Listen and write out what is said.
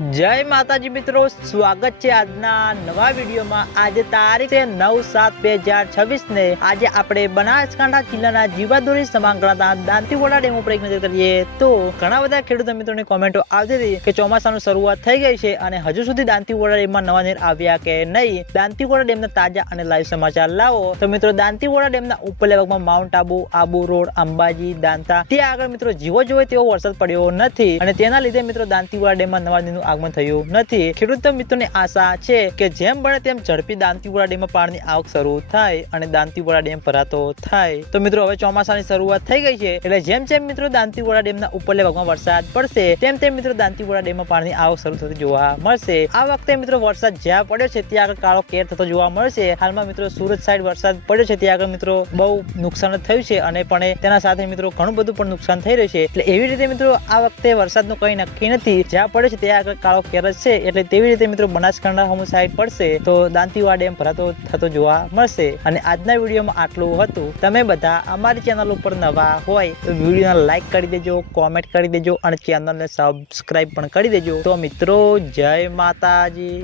जय माताजी मित्रों, स्वागत है आजना नवा वीडियो में। आज तारीख 9/7/2026 ने आज આપણે બનાસકાંઠા જિલ્લાના જીવાદોરી સમાન ગણાતા દાંતીવાડા ડેમ ઉપર એક નજર કરીએ તો ઘણા બધા ખેડૂત મિત્રોની કોમેન્ટો આવતી હતી કે ચોમાસાની શરૂઆત થઈ ગઈ છે અને હજુ સુધી દાંતીવાડા ડેમમાં નવા નીર આવ્યા કે નહીં। દાંતીવાડા ડેમના તાજા અને લાઈવ સમાચાર લાવો તો મિત્રો દાંતીવાડા ડેમના ઉપરલા ભાગમાં માઉન્ટ આબુ, આબુ રોડ, અંબાજી, દાંતા ત્યાં આગળ મિત્રો જીવો જોવે તેવો વરસાદ પડ્યો નથી અને તેના લીધે મિત્રો દાંતીવાડા ડેમમાં નવા નીરનું આગમન થયું નથી। ખેડૂત મિત્રોને આશા છે કે જેમ બને તેમ ઝડપી દાંતીવાડા ડેમમાં પાણીની આવક શરૂ થાય અને દાંતીવાડા ડેમ ભરાતો થાય। તો મિત્રો હવે ચોમાસાની શરૂઆત થઈ ગઈ છે એટલે જેમ જેમ મિત્રો દાંતીવાડા ડેમના ઉપરલા ભાગમાં વરસાદ પડશે તેમ તેમ મિત્રો દાંતીવાડા ડેમમાં પાણીની આવક શરૂ થતી જોવા મળશે। આ વખતે મિત્રો વરસાદ જ્યાં પડ્યો છે ત્યાં આગળ કાળો કેર થતો જોવા મળશે। હાલમાં મિત્રો સુરત સાઈડ વરસાદ પડ્યો છે ત્યાં આગળ મિત્રો બહુ નુકસાન થયું છે અને પણ તેના સાથે મિત્રો ઘણું બધું પણ નુકસાન થઈ રહ્યું છે। એટલે એવી રીતે મિત્રો આ વખતે વરસાદનું કંઈ નક્કી નથી, જ્યાં પડે છે ત્યાં આગળ કાળો કેર જ છે એટલે તેવી રીતે મિત્રો બનાસકાંઠા હોમ સાઈડ પડશે તો દાંતીવાડા ડેમ ભરાતો થતો જોવા મળશે। અને આજના વિડીયોમાં આટલું હતું। તમે બધા અમારી ચેનલ ઉપર નવા હોય તો વિડીયોને લાઈક કરી દેજો, કોમેન્ટ કરી દેજો અને ચેનલને સબસ્ક્રાઇબ પણ કરી દેજો। તો મિત્રો જય માતાજી।